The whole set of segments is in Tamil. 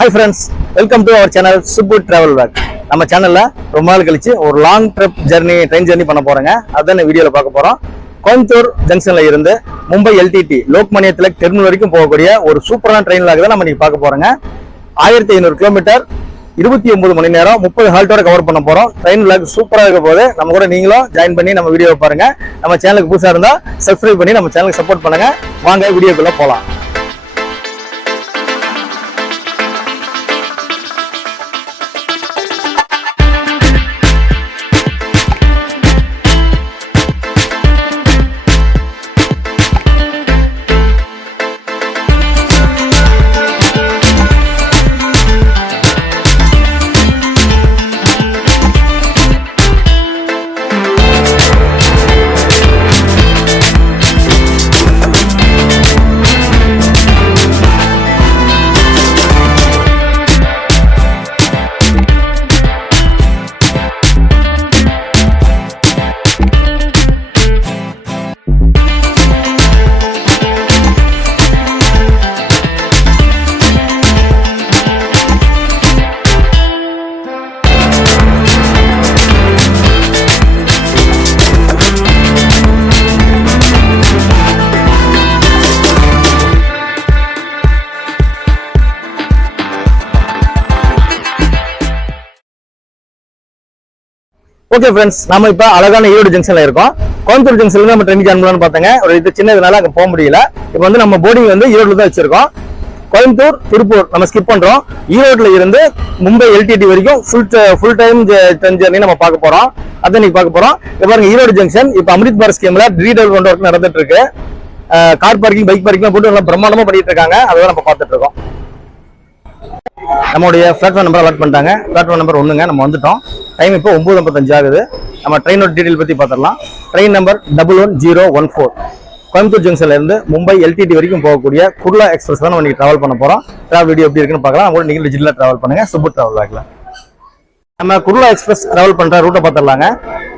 Hi friends, welcome to our channel Subbu Travel Vlog. நம்ம சேனல்ல ரொம்ப நாள் கழிச்சு ஒரு long trip journey train journey பண்ண போறோங்க. அதான் வீடியோல பார்க்க போறோம். கோயம்புத்தூர் ஜங்ஷன்ல இருந்து மும்பை எல்டிடி லோக்மானிய திலக் டெர்மினல் வரைக்கும் போகக்கூடிய ஒரு சூப்பரான ட்ரெயின்ல தான் நம்ம இன்னைக்கு பார்க்க போறோங்க. 1500 கிலோமீட்டர் 29 மணி நேரம் 30 ஹால்ட்டோட கவர் பண்ண போறோம். ட்ரெயின் விளாக் சூப்பரா இருக்க போது நம்ம கூட நீங்களும் ஜாயின் பண்ணி நம்ம வீடியோவை பாருங்க. நம்ம சேனலுக்கு புதுசா இருந்தா சப்ஸ்கிரைப் பண்ணி நம்ம சேனலுக்கு சப்போர்ட் பண்ணுங்க. வாங்க வீடியோக்குள்ள போலாம். ஓகே ஃப்ரெண்ட்ஸ், நம்ம இப்ப அழகான ஈரோடு ஜங்ஷன்ல இருக்கோம். கோயம்புத்தூர் ஜங்ஷன்ல நம்ம ட்ரெயின் ஜாயின் பண்ணலாம்னு பார்த்தாங்க. ஒரு இது சின்னதுனால அங்க போக முடியல. இப்போ வந்து நம்ம போர்டிங் வந்து ஈரோடுல தான் வச்சிருக்கோம். கோயம்புத்தூர் திருப்பூர் நம்ம ஸ்கிப் பண்றோம். ஈரோடுல இருந்து மும்பை எல்டிடி வரைக்கும் ஃபுல் டைம் ட்ரெயின் ஜர்னி நம்ம பார்க்க போறோம். அதான் நீங்க பார்க்க போறோம். இப்போ பாருங்க, ஈரோடு ஜங்ஷன் இப்போ அமிர்த் பாரத் ஸ்கீம்ல ரீடெவலப்மெண்ட் ஒர்க் நடந்துட்டு இருக்கு. கார் பார்க்கிங், பைக் பார்க்கிங் போட்டு நல்லா பிரம்மாண்டமா பண்ணிட்டு இருக்காங்க. அதான் நம்ம பார்த்துட்டு இருக்கோம். நம்மளுடைய பிளாட்ஃபார்ம் நம்பர் அலாட் பண்ணிட்டாங்க. பிளாட்ஃபார்ம் நம்பர் 1ங்க. நம்ம வந்துட்டோம். டைம் இப்போ 9:55 ஆகுது. நம்ம ட்ரெயினோட டீடைல் பத்தி பார்த்துடலாம். ட்ரெயின் நம்பர் 11014 கோயம்புத்தூர் ஜங்ஷன்ல இருந்து மும்பை எல்டிடி வரைக்கும் போகக்கூடிய குர்லா எக்ஸ்பிரஸ் தான் நம்ம டிராவல் பண்ண போறோம். டிராவல் வீடியோ எப்படி இருக்குன்னு பார்க்கலாம். நம்ம நீங்க டிஜிட்டலா டிராவல் பண்ணுங்க. சுப்பு டிராவல் ஆகலாம். நம்ம குர்லா எக்ஸ்பிரஸ் டிராவல் பண்ற ரூட்டை பார்த்துடலாங்க.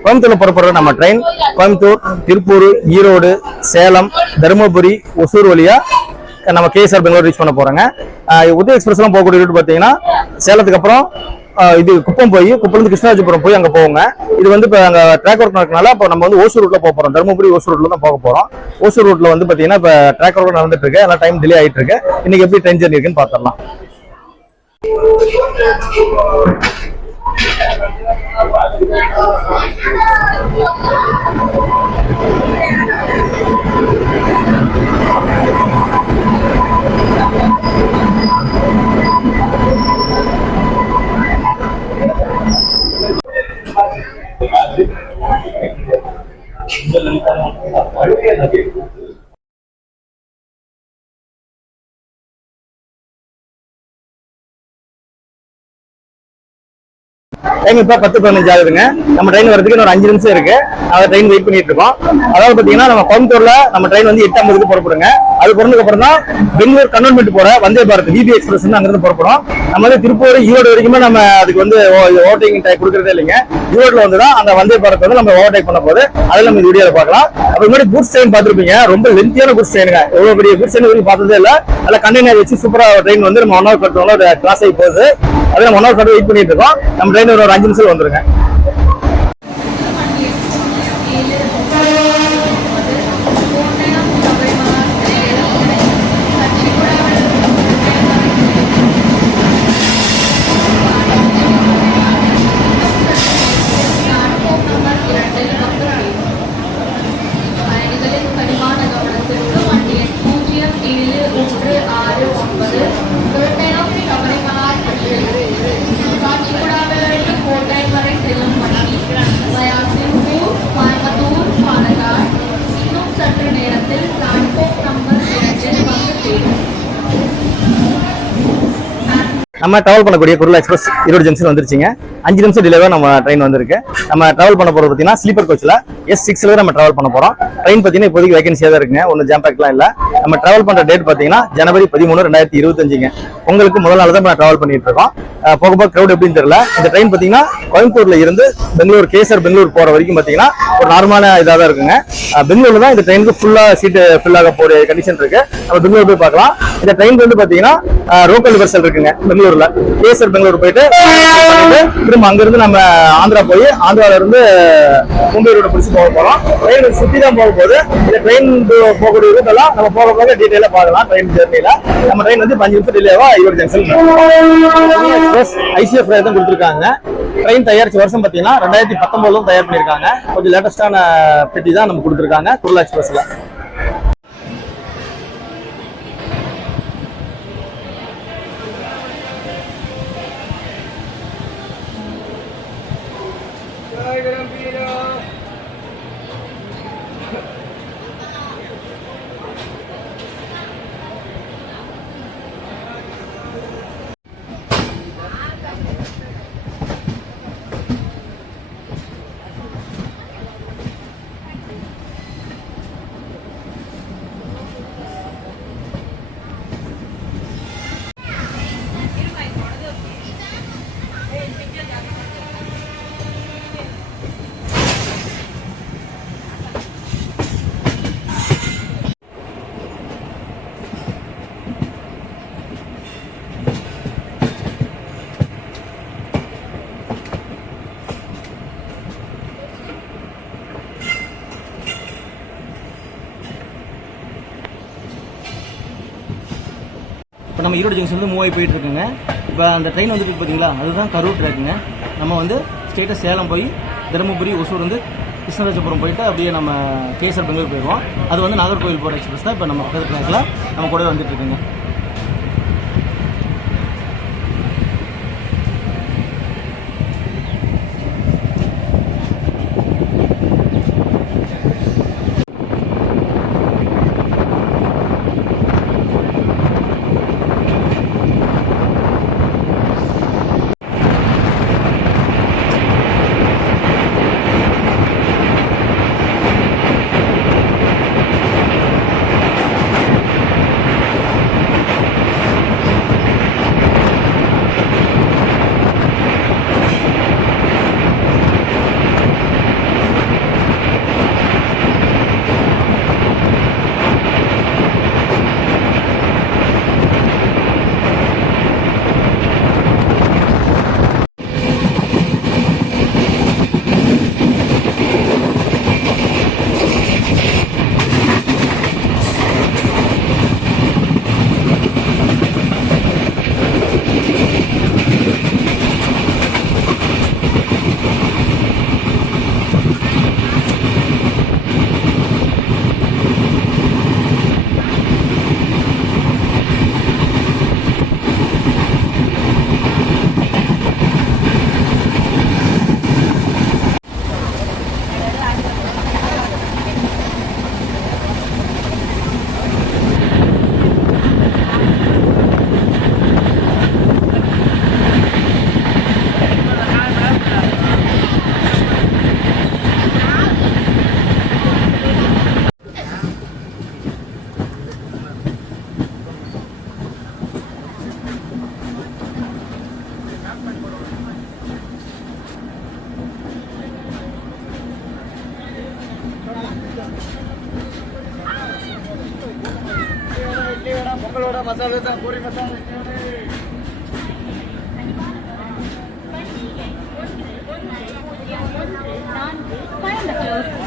கோயம்புத்தூர்ல புறப்படுற நம்ம ட்ரெயின் கோயம்புத்தூர், திருப்பூர், ஈரோடு, சேலம், தருமபுரி, ஒசூர் வழியா நம்ம கேஎஸ்ஆர் பெங்களூர் ரீச் பண்ண போறோங்க. உதய எக்ஸ்பிரஸ் எல்லாம் போகக்கூடிய ரூட் பாத்தீங்கன்னா சேலத்துக்கு அப்புறம் இது குப்பம் போய் குப்பம் கிருஷ்ணராஜபுரம் போய் அங்க போவோங்க. இது வந்து இப்போ அங்க ட்ராக் ஒர்க் நடக்கனால இப்போ நம்ம வந்து ஓசூர் ரூட்ல போக போறோம். தருமபுரி ஓசூர் ரூட்ல தான் போக போறோம். ஓசூர் ரூட்ல வந்து பாத்தீங்கன்னா இப்போ ட்ராக் ஒர்க் நடந்துட்டு இருக்கு. அதனால டைம் டிலே ஆயிட்டு இருக்கு. இன்னைக்கு எப்படி ட்ரெயின் ஜர்னி இருக்குன்னு பாத்திரலாம். டைம் இப்ப 10:15 ஆகுதுங்க. நம்ம ட்ரெயின் வரதுக்கு இன்னொரு 5 நிமிஷம் இருக்கு. அதை ட்ரெயின் வெயிட் பண்ணிட்டு இருக்கோம். அதாவது பாத்தீங்கன்னா நம்ம கோயம்புத்தூர்ல நம்ம ட்ரெயின் வந்து 8:50க்கு புறப்படுங்க. அது புறந்ததுக்கு அப்புறம் தான் பெங்களூர் கன்வென்மெண்ட் போற வந்தே பாரத் விபி எக்ஸ்பிரஸ் அங்கிருந்து புறப்படும். நம்ம வந்து திருப்பூர், ஈரோடு வரைக்குமே நம்ம அதுக்கு வந்து ஓவர்டேக்கிங் டைம் கொடுக்கறதே இல்லைங்க. ஈரோடுல வந்து தான் அந்த வந்தே பாரத் வந்து நம்ம ஓவர்டேக் பண்ண போது அதில் நம்ம இந்த வீடியோல பார்க்கலாம். அப்ப முன்னாடி குட்ஸ் ட்ரெயின் பார்த்துருப்பீங்க. ரொம்ப லென்த்தியான குட்ஸ் ட்ரெயினுங்க. எவ்வளவு பெரிய குட்ஸ் ட்ரெயின் பார்த்ததே இல்லை. அதில் கண்டெய்னர் வச்சு சூப்பரா ட்ரெயின் வந்து நம்ம 1 hour கட்டுறோம்ல கிளாஸ் ஆகி போகுது. அதை நம்ம 1 hour கட்டு வெயிட் பண்ணிட்டு இருக்கோம். நம்ம ட்ரெயின் ஒரு 5 நிமிஷம் வந்துருங்க. நம்ம டிராவல் பண்ணக்கூடிய குர்லா எக்ஸ்பிரஸ் ஈரோடு ஜங்ஷன் வந்துருச்சுங்க. 5 நிமிஷம் டிலேவா நம்ம ட்ரெயின் வந்திருக்கு. நம்ம டிராவல் பண்ண போறது பாத்தீங்கன்னா ஸ்லீப்பர் கோச்ல S6ல நம்ம டிராவல் பண்ண போறோம். ட்ரெயின் பாத்தீங்கன்னா இப்போதைக்கு வேகன்சியா தான் இருக்குங்க. ஒன்னும் ஜாம் பேக்லாம் இல்ல. நம்ம டிராவல் பண்ற டேட் பாத்தீங்கன்னா ஜனவரி 13, 2025ங்க. உங்களுக்கு முதல் நாள் தான் நம்ம டிராவல் பண்ணிட்டு இருக்கோம். போக போக கிரௌட் எப்படின்னு தெரியல. இந்த ட்ரெயின் பாத்தீங்கன்னா கோயம்புத்தூர்ல இருந்து பெங்களூர் கேஎஸ்ஆர் பெங்களூர் போற வரைக்கும் பாத்தீங்கன்னா ஒரு நார்மலான இதா தான் இருக்குங்க. பெங்களூர்ல தான் இந்த ட்ரெயினுக்கு ஃபுல்லா சீட் ஃபில் ஆக போற கண்டிஷன் இருக்கு. நம்ம பெங்களூர் போய் பார்க்கலாம். இந்த ட்ரெயின் வந்து பாத்தீங்கன்னா லோக்கல் ரிவர்சல் இருக்குங்க. பெங்களூர் பெங்களூர்ல கேசர் பெங்களூர் போயிட்டு திரும்ப அங்கிருந்து நம்ம ஆந்திரா போய் ஆந்திரால இருந்து மும்பை ரோட பிடிச்சி போக போறோம். ட்ரெயின் சுத்தி தான் போக போகுது. இந்த ட்ரெயின் போகக்கூடிய ரூட் எல்லாம் நம்ம போக போக டீடைலா பார்க்கலாம். ட்ரெயின் ஜெர்னில நம்ம ட்ரெயின் வந்து 5 நிமிஷம் டிலேவா ஈரோடு ஜங்ஷன் எக்ஸ்பிரஸ் ஐசிஎஃப் தான் கொடுத்துருக்காங்க. ட்ரெயின் தயாரிச்ச வருஷம் பார்த்தீங்கன்னா 2019 தயார் பண்ணியிருக்காங்க. கொஞ்சம் லேட்டஸ்டான பெட்டி தான் நம்ம கொடுத்துருக்காங்க குருலா எக்ஸ்பிரஸ்ல. இப்போ நம்ம ஈரோடு ஜங்ஷன் வந்து மூவ் ஆகி போயிட்டு இருக்குங்க. இப்போ அந்த ட்ரெயின் வந்துட்டு பார்த்தீங்களா, அதுதான் கரூர் ட்ராக்குங்க. நம்ம வந்து ஸ்ட்ரெயிட்டாக சேலம் போய் தருமபுரி ஒசூர் வந்து கிருஷ்ணராஜபுரம் போயிட்டு அப்படியே நம்ம கேசர் பெங்களூர் போயிடுவோம். அது வந்து நாகர்கோவில் போகிற எக்ஸ்பிரஸ் தான் இப்போ நம்ம பக்கத்து ட்ராக்கில் நம்ம கூட வந்துட்டு இருக்குங்க.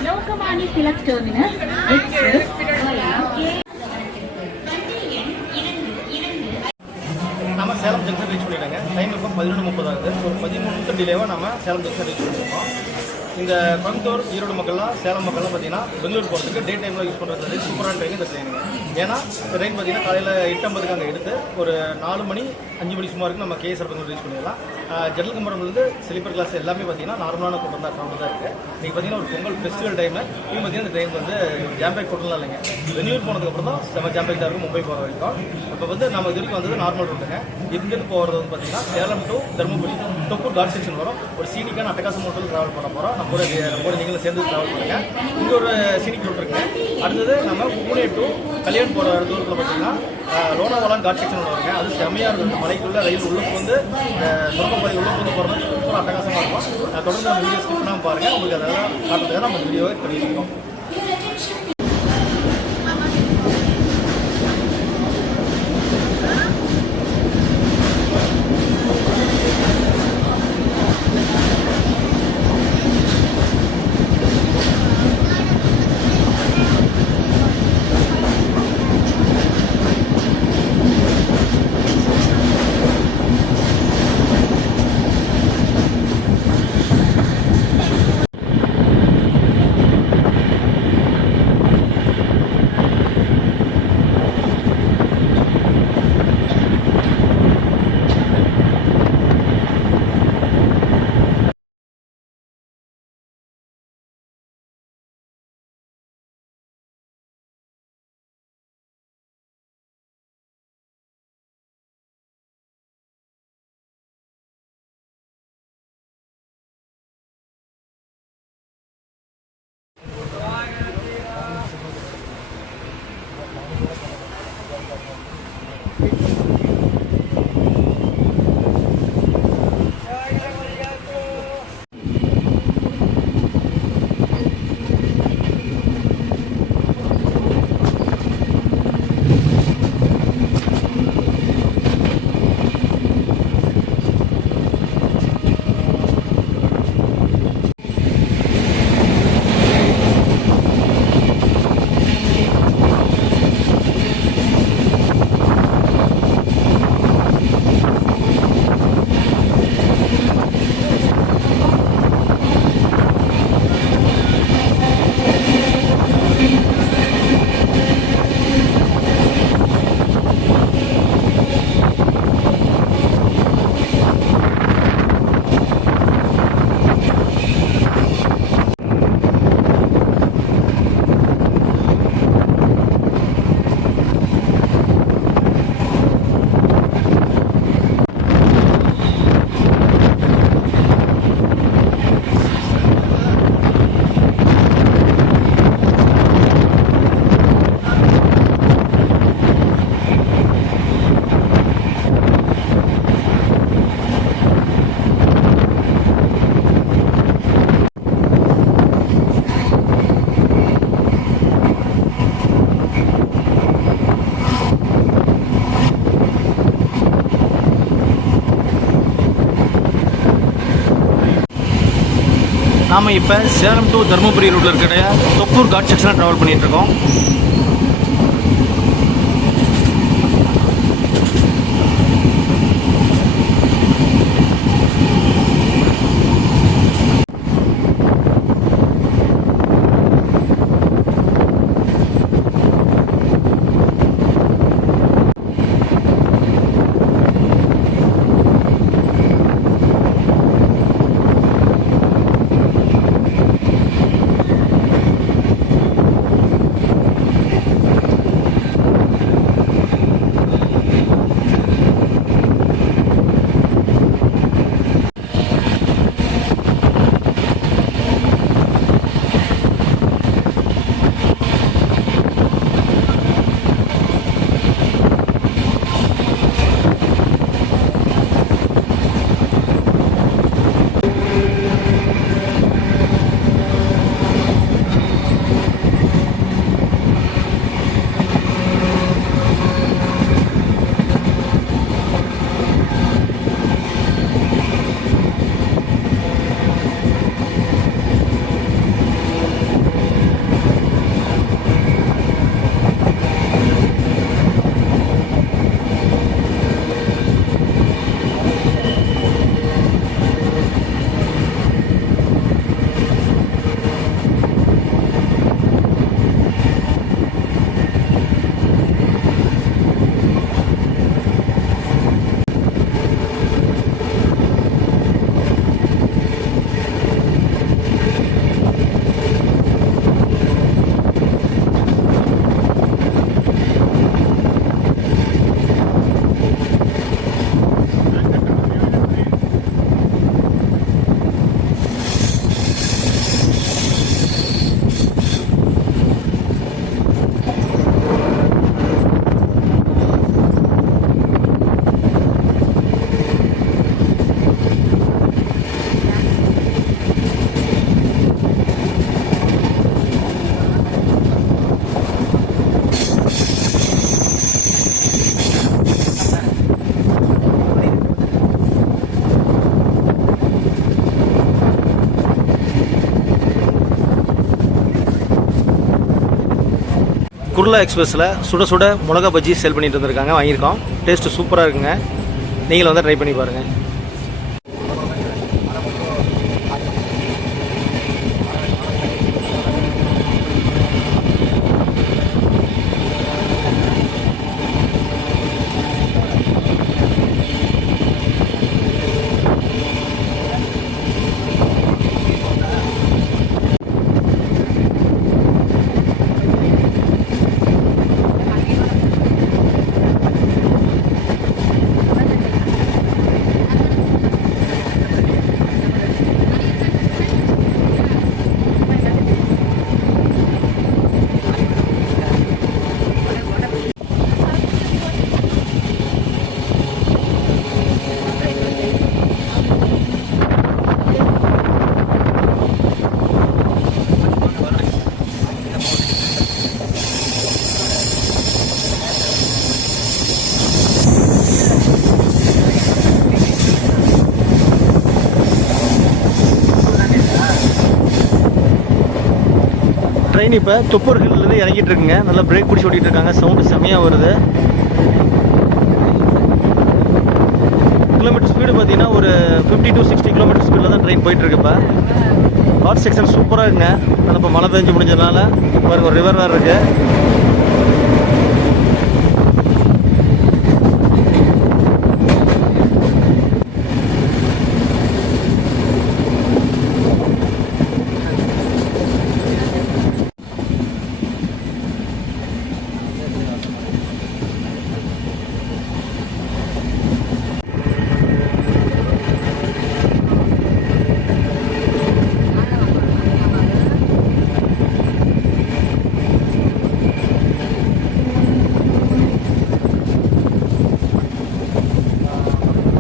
Lokmanya Tilak Terminus, Express, நம்ம சேலம் ஜங்ஷன் ரீச் பண்ணிட்டாங்க. டைம் இப்போ 11:30 ஆகுது. ஒரு 13 நிமிஷம் டிலேவாக நம்ம சேலம் ஜங்ஷன் ரீச் பண்ணியிருக்கோம். இந்த கோயம்புத்தூர் ஈரோடு மக்கள்லாம் சேலம் மக்கள்லாம் பார்த்தீங்கன்னா பெங்களூர் போகிறதுக்கு டே டைமில் யூஸ் பண்ணுறது சூப்பரான ட்ரெயின் இந்த ட்ரெயினுங்க. ஏன்னா இந்த ட்ரெயின் பார்த்தீங்கன்னா காலையில் 8:50க்கு அங்கே எடுத்து ஒரு 4 மணி 5 மணி சுமாருக்கு நம்ம கேஎஸ்ஆர் பெங்களூர் ரீச் பண்ணிடலாம். ஜெனரல் கம்பார்ட்மெண்ட்லேருந்து ஸ்லீப்பர் கிளாஸ் எல்லாமே பார்த்தீங்கன்னா நார்மலான கூட்டம் தான் இருக்குது. நீங்கள் பார்த்தீங்கன்னா ஒரு பொங்கல் ஃபெஸ்டிவல் டைமில் இப்போ பார்த்தீங்கன்னா இந்த ட்ரெயின் வந்து ஜாம்பேக் கூட்டம்லாம் இல்லைங்க. பெங்களூர் போனதுக்கப்புறம் தான் செம்ம ஜாம்பேக் தான் இருக்கும் மும்பை போகிற வரைக்கும். இப்போ வந்து நம்ம இது வரைக்கும் வந்தது நார்மல் ரூட்டுங்க. இங்கிருந்து போகிறது வந்து பார்த்தீங்கன்னா சேலம் டு தருமபுரி தொப்பூர் காட் செக்ஷன் வரும். ஒரு சீனிக்கான அட்டகாசம் ஹோட்டல் ட்ராவல் பண்ண போகிறோம். நம்ம கூட நீங்களும் சேர்ந்து ட்ராவல் பண்ணுங்க. இங்கே ஒரு சீனிக் ரூட் இருக்குங்க. அடுத்தது நம்ம பூனே டு கல்யாண் போகிற தூரத்தில் பார்த்தீங்கன்னா லோனாவாலான் காட் செக்ஷன் வருங்க. அது செம்மையாக இருக்கும். மலைக்குள்ள ரயில் உள்ளுக்கு வந்து சுரங்கப்பாதை உள்ளுக்கு வந்து போகிறது சூப்பராக அட்டகாசமாக இருக்கும். தொடர்ந்து நம்ம வீடியோ ஸ்கிப் பண்ணாமல் பாருங்கள். உங்களுக்கு அதெல்லாம் காட்டுறதுக்காக நம்ம வீடியோவை பண்ணியிருக்கோம். நாம் இப்போ சேலம் டு தருமபுரி ரூட்டில் இருக்கிற தொப்பூர் காட் செக்ஷனில் ட்ராவல் பண்ணிகிட்ருக்கோம். குர்லா எக்ஸ்பிரஸில் சுட சுட மிளகா பஜ்ஜி சேல் பண்ணிட்டு வந்திருக்காங்க, வாங்கியிருக்கோம். டேஸ்ட்டு சூப்பராக இருக்குங்க. நீங்களும் வந்து ட்ரை பண்ணி பாருங்கள். ட்ரெயின் இப்போ தொப்பூர் ஹில்லேருந்து இறங்கிட்டு இருக்குங்க. நல்லா பிரேக் பிடிச்சி ஓட்டிகிட்டு இருக்காங்க. சவுண்டு செம்மையாக வருது. கிலோமீட்டர் ஸ்பீடு பார்த்தீங்கன்னா ஒரு 50 to 60 கிலோமீட்டர் ஸ்பீடில் தான் ட்ரெயின் போயிட்டுருக்கு. இப்போ ஹாட் செக்ஷன் சூப்பராக இருக்குங்க. நல்லா இப்போ மழை பெஞ்சு முடிஞ்சதுனால பாருங்க ஒரு ரிவர் வேறு இருக்குது.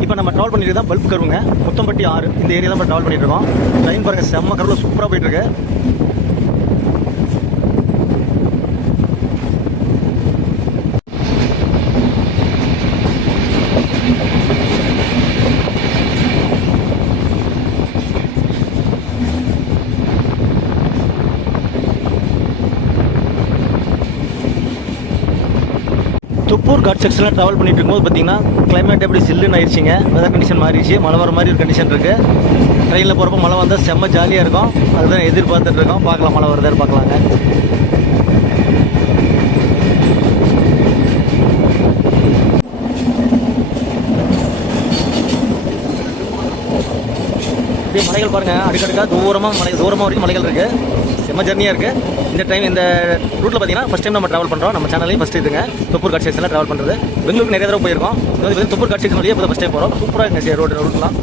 இப்போ நம்ம ட்ராவல் பண்ணிட்டு தான் பல்ப் கருவுங்க, முத்தம்பட்டி ஆறு இந்த ஏரியா தான் ட்ராவல் பண்ணிட்டு இருக்கோம். ட்ரெயின் பாருங்க செம்ம கருவில் சூப்பராக போயிட்டு இருக்கு. தொப்பூர் காட் செக்ஷனில் ட்ராவல் பண்ணிட்டு இருக்கும்போது பார்த்தீங்கன்னா கிளைமேட் எப்படி சில்லுன்னு ஆயிடுச்சிங்க. வெதர் கண்டிஷன் மாறிடுச்சு, மழை வர மாதிரி ஒரு கண்டிஷன் இருக்குது. ட்ரெயினில் போகிறப்ப மழை வந்தால் செம்ம ஜாலியாக இருக்கும். அதுதான் எதிர்பார்த்துட்டு இருக்கோம். பார்க்கலாம் மழை வருதான்னு பார்க்கலாங்க. அப்படியே மலைகள் பாருங்கள், அடுக்கடுக்காக தூரமாக வரைக்கும் மலைகள் இருக்குது. செம்ம ஜர்னியாக இருக்குது. இந்த டைம் இந்த ரூட்டில் பார்த்தீங்கன்னா ஃபஸ்ட் டைம் நம்ம ட்ராவல் பண்ணுறோம். நம்ம சேனலையும் ஃபஸ்ட் இதுங்க தொப்பூர் காட் ஸ்டேஷனில் ட்ராவல் பண்ணுறது. பெங்களூருக்கு நிறைய தடவை போயிருக்கோம். இது வந்து தொப்பூர் காட் ஸ்டேஷன் வழியே இப்போ ஃபஸ்ட் டைம் போகிறோம். சூப்பராக இருக்குங்க ரூட்லாம்.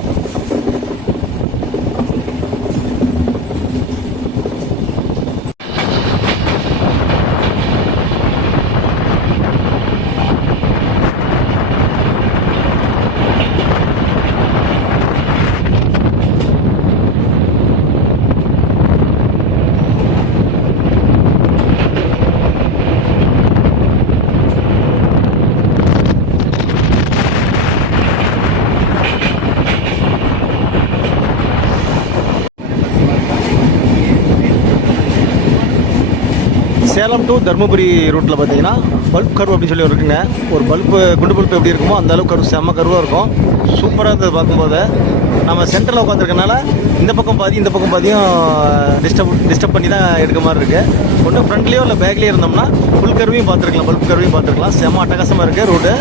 சேலம் டு தருமபுரி ரூட்டில் பார்த்தீங்கன்னா பல்ப் கர்வ் அப்படின்னு சொல்லி இருக்குங்க. ஒரு குண்டு பல்ப் எப்படி இருக்குமோ அந்த அளவுக்கு கர்வ் செம்ம கர்வாக இருக்கும். சூப்பராக இருந்தது பார்க்கும்போது. நம்ம சென்டரில் உட்காந்துருக்கனால இந்த பக்கம் பாதியும் டிஸ்டர்ப் பண்ணி தான் எடுக்க மாதிரி இருக்குது. ஒன்று ஃப்ரண்ட்லேயோ இல்லை பேக்லேயோ இருந்தோம்னா ஃபுல் கர்வையும் பார்த்துருக்கலாம், பல்ப் கர்வையும் பார்த்துருக்கலாம். செம்ம அட்டகாசமாக இருக்குது ரூட்டு.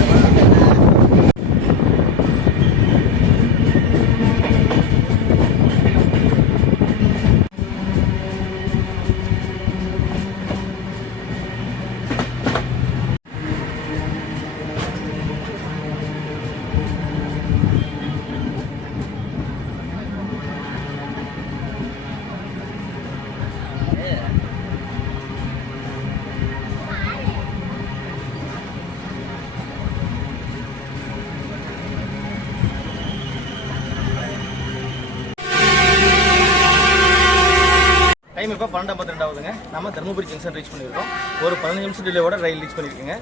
டைம் இப்போ 12:52 ஆகுதுங்க. நம்ம தருமபுரி ஜங்ஷன் ரீச் பண்ணியிருக்கோம். ஒரு 15 நிமிஷம் டிலேவோட ரயில் ரீச் பண்ணியிருக்கீங்க.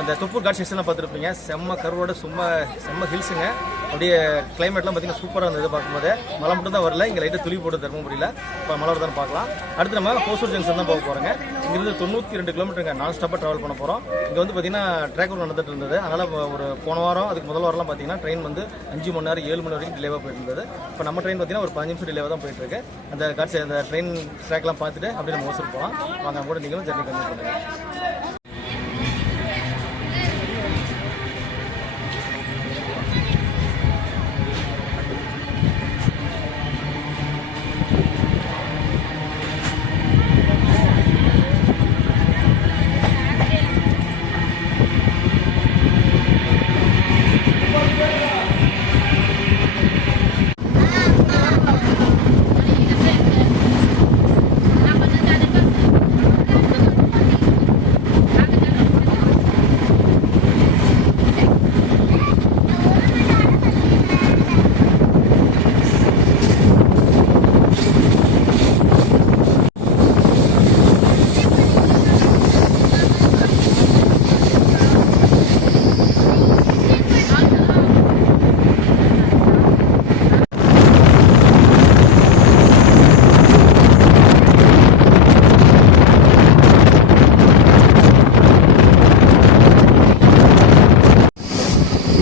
அந்த தொப்பூர் காட் ஸ்டேஷனில் பார்த்துருப்பீங்க. செம்ம கர்வோட செம்ம ஹில்ஸுங்க. அப்படியே கிளைமேட்லாம் பார்த்தீங்கன்னா சூப்பராக இருந்தது பார்க்கும்போது. மழை மட்டும் தான் வரல, இங்கே லைட்டாக துளி போட்டு தருமபுரியில். இப்போ மழை வருதான்னு பார்க்கலாம். அடுத்து நம்ம ஹோசூர் ஜங்ஷன் தான் போக போகிறோங்க. இங்கிருந்து 92 கிலோமீட்டருங்க நான் ஸ்டாப்பாக ட்ராவல் பண்ண போகிறோம். இங்கே வந்து பார்த்தீங்கன்னா ட்ராக் ஒர்க் நடந்துட்டு இருந்தது. அதனால் ஒரு போன வாரம் அதுக்கு முதல் வாரம்லாம் பார்த்தீங்கன்னா ட்ரெயின் வந்து 5 மணி நேரம் 7 மணி வரைக்கும் டிலேவாக போயிட்டு இருந்தது. இப்போ நம்ம ட்ரெயின் பார்த்தீங்கன்னா ஒரு 15 நிமிஷம் டிலேவாக தான் போயிட்டு இருக்கு. அந்த ட்ரெயின் ட்ராக்லாம் பார்த்துட்டு அப்படியே நம்ம ஹோசூர் போகலாம். வாங்க கூட நீங்களும் ஜர்னி கண்டினியூ பண்ணுங்கள்.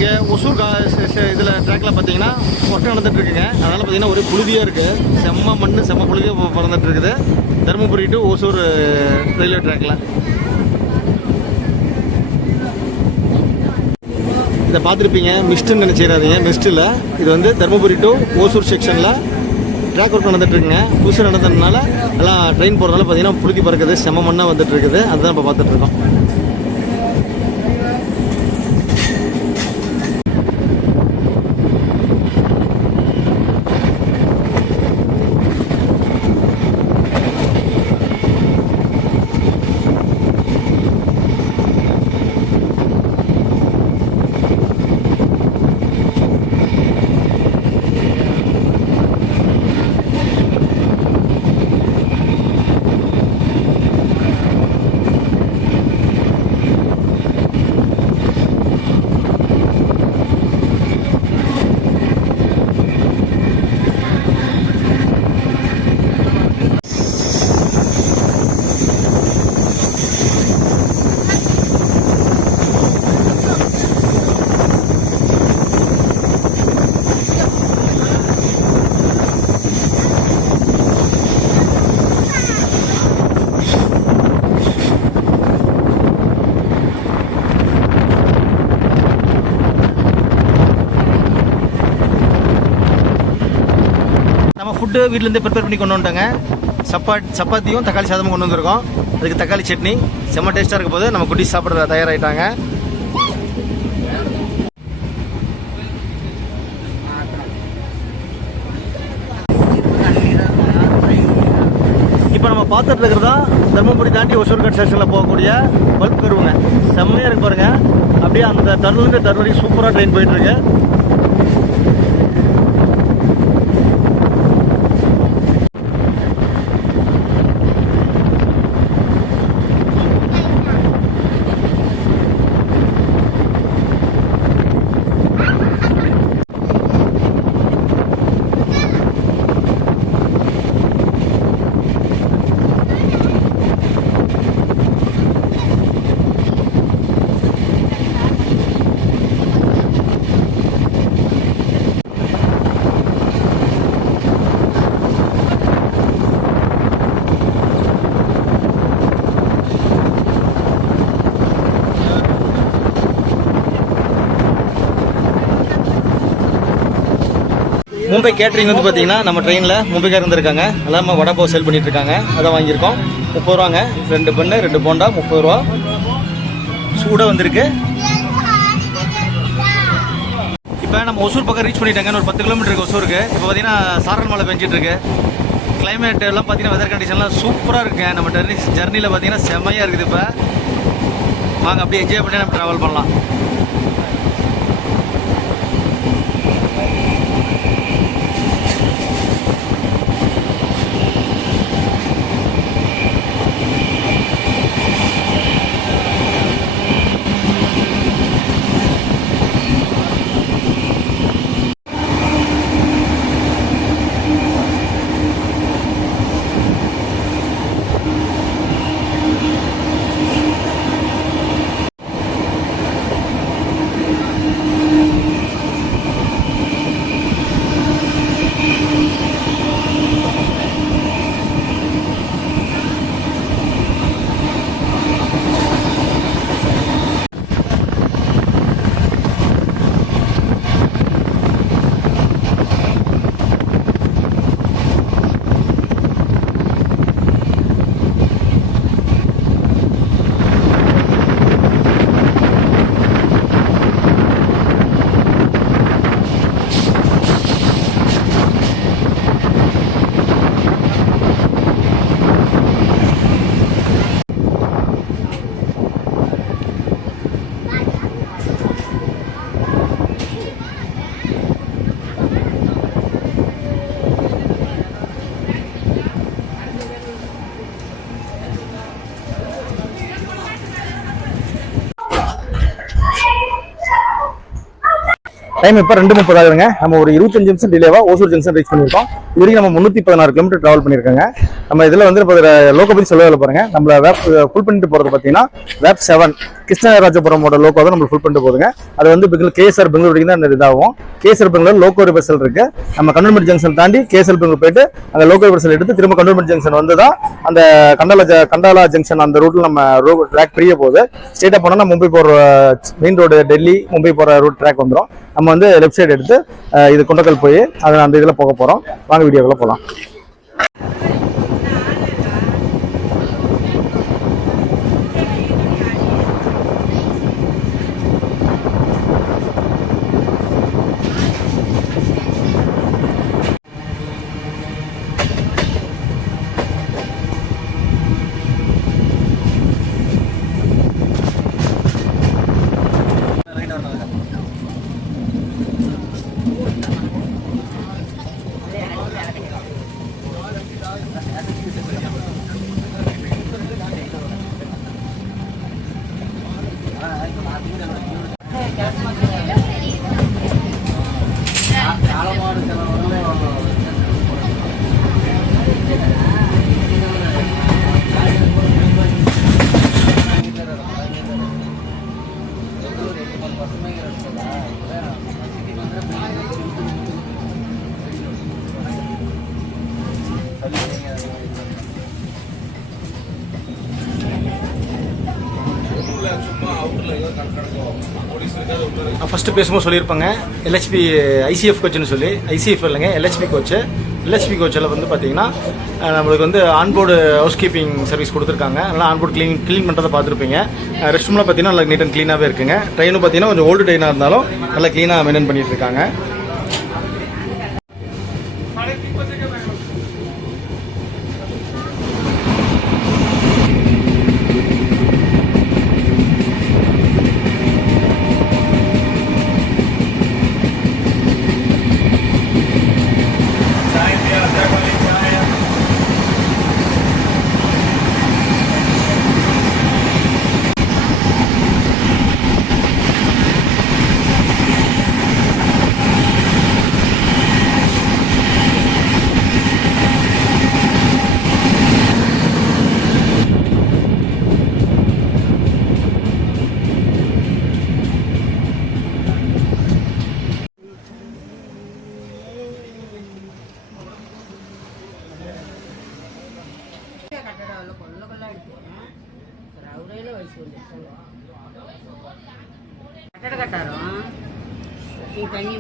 இங்கே ஒசூர் இதில் ட்ராக்கில் பார்த்தீங்கன்னா ஒர்க் நடந்துட்டு இருக்குங்க. அதனால் பார்த்தீங்கன்னா ஒரு புழுதியாக இருக்குது. செம்ம மண் செம்ம புழுதியாக பறந்துட்டு இருக்குது தருமபுரி டு ஒசூர் ரயில்வே ட்ராக்கில். இதை பார்த்துருப்பீங்க, மிஸ்ட்டுன்னு நினச்சிடாதீங்க. மிஸ்ட்டில் இது வந்து தருமபுரி டு ஓசூர் செக்ஷனில் ட்ராக் ஒர்க் நடந்துட்டுருக்குங்க. புதுசு நடந்ததுனால எல்லாம் ட்ரெயின் போகிறதுனால பார்த்தீங்கன்னா புழுதி பறக்குது, செம்ம மண்ணாக வந்துட்டு இருக்குது. அதுதான் இப்போ பார்த்துட்ருக்கோம். ஃபுட்டு வீட்டிலேருந்து ப்ரிப்பேர் பண்ணி கொண்டு வந்துட்டாங்க. சப்பாத்தியும் தக்காளி சாதமும் கொண்டு வந்திருக்கோம். அதுக்கு தக்காளி சட்னி செம்ம டேஸ்ட்டாக இருக்க போது நம்ம குட்டி சாப்பிட்ற தயாராகிட்டாங்க. இப்போ நம்ம பார்த்துட்டு இருக்கிறதா தர்மபுரி தாண்டி ஒசூர்கட் ஸ்டேஷனில் போகக்கூடிய பல்ப் கருவுங்க. செம்மையாக இருக்கு பாருங்க. அப்படியே அந்த டர்லேருந்து டர் வரைக்கும் சூப்பராக ட்ரெயின் போயிட்டுருக்கு. மும்பை கேட்ரிங் வந்து பார்த்தீங்கன்னா நம்ம ட்ரெயினில் மும்பைக்காரர் இருந்திருக்காங்க. எல்லாமே வடை பாவ் சேல் பண்ணிட்டு இருக்காங்க. அதை வாங்கியிருக்கோம். 30 ரூபாங்க. 2 பண்ணு 2 போண்டா 30 ரூபா. சூடாக வந்திருக்கு. இப்போ நம்ம ஒசூர் பக்கம் ரீச் பண்ணிட்டாங்க. ஒரு 10 கிலோமீட்டர் இருக்கு ஒசூருக்கு. இப்போ பார்த்தீங்கன்னா சாரல் மழை பெஞ்சிட்டு இருக்கு. கிளைமேட் எல்லாம் பார்த்தீங்கன்னா வெதர் கண்டிஷன்லாம் சூப்பராக இருக்குங்க. நம்ம ஜர்னியில் பார்த்தீங்கன்னா செம்மையாக இருக்குது. இப்போ வாங்க அப்படியே என்ஜாய் பண்ணி நம்ம ட்ராவல் பண்ணலாம். டைம் இப்போ 2:30 ஆகுதுங்க. நம்ம ஒரு 25 நிமிஷம் டிலேவா ஓசூர் ஜங்ஷன் ரீச் பண்ணியிருக்கோம். இது வரைக்கும் நம்ம 316 கிலோமீட்டர் டிராவல் பண்ணியிருக்காங்க. நம்ம இதில் வந்து இப்போ லோக்கோ பற்றி சொல்லவே பாருங்க. நம்மள வேப் ஃபுல் பண்ணிட்டு போகிறது பார்த்தீங்கன்னா வேப் 7 கிருஷ்ணராஜபுரமோட லோக்கோ தான் நம்ம ஃபுல் பண்ணிட்டு போதுங்க. அது வந்து கேஎஸ்ஆர் பெங்களூர் வரைக்கும் தான் இதாகும். கேஎஸ்ஆர் பெங்களூர் லோக்கோ ரிவர்சல் இருக்கு. நம்ம கண்டோன்மெண்ட் ஜங்ஷன் தாண்டி கேஎஸ்ஆர் பெங்களூர் போயிட்டு அந்த லோக்கோ ரிவர்சல் எடுத்து திரும்ப கண்டோன்மெண்ட் ஜங்ஷன் வந்து தான் அந்த கண்டாலா ஜங்ஷன் அந்த ரூட்ல நம்ம ட்ராக் பிரிய போகுது. ஸ்ட்ரெயிட்டாக போனோம்னா மும்பை போகிற மெயின் ரோடு டெல்லி மும்பை போகிற ரூட் ட்ராக் வந்துடும். நம்ம வந்து லெஃப்ட் சைடு எடுத்து இது கொண்டக்கல் போய் அதை அந்த இதில் போக போகிறோம். வாங்க வீடியோக்குள்ள போகலாம். ஃபஸ்ட்டு பேசும்போது சொல்லியிருப்பாங்க எல்ஹெச்பி ஐசிஎஃப் கோச்சுன்னு சொல்லி, ஐசிஎஃப் இல்லைங்க எல்ஹெச்பி கோச்சு. எல்ஹெச்பி கோச்சில் வந்து பார்த்தீங்கன்னா நம்மளுக்கு வந்து ஆன்போர்டு ஹவுஸ் கீப்பிங் சர்வீஸ் கொடுத்துருக்காங்க. அதனால் ஆன்போர்டு க்ளீன் பண்ணுறதை பார்த்துருப்பீங்க. ரெஸ்ட் ரூம்லாம் பார்த்தீங்கன்னா நல்லா நீட் அண்ட் க்ளீனாகவே இருக்குங்க. ட்ரெயினும் பார்த்தீங்கன்னா கொஞ்சம் ஓல்டு ட்ரெயினாக இருந்தாலும் நல்லா க்ளீனாக மெயின்டைன் பண்ணிட்டு இருக்காங்க. కట్టడ కట్టారు ఈ తగ్గి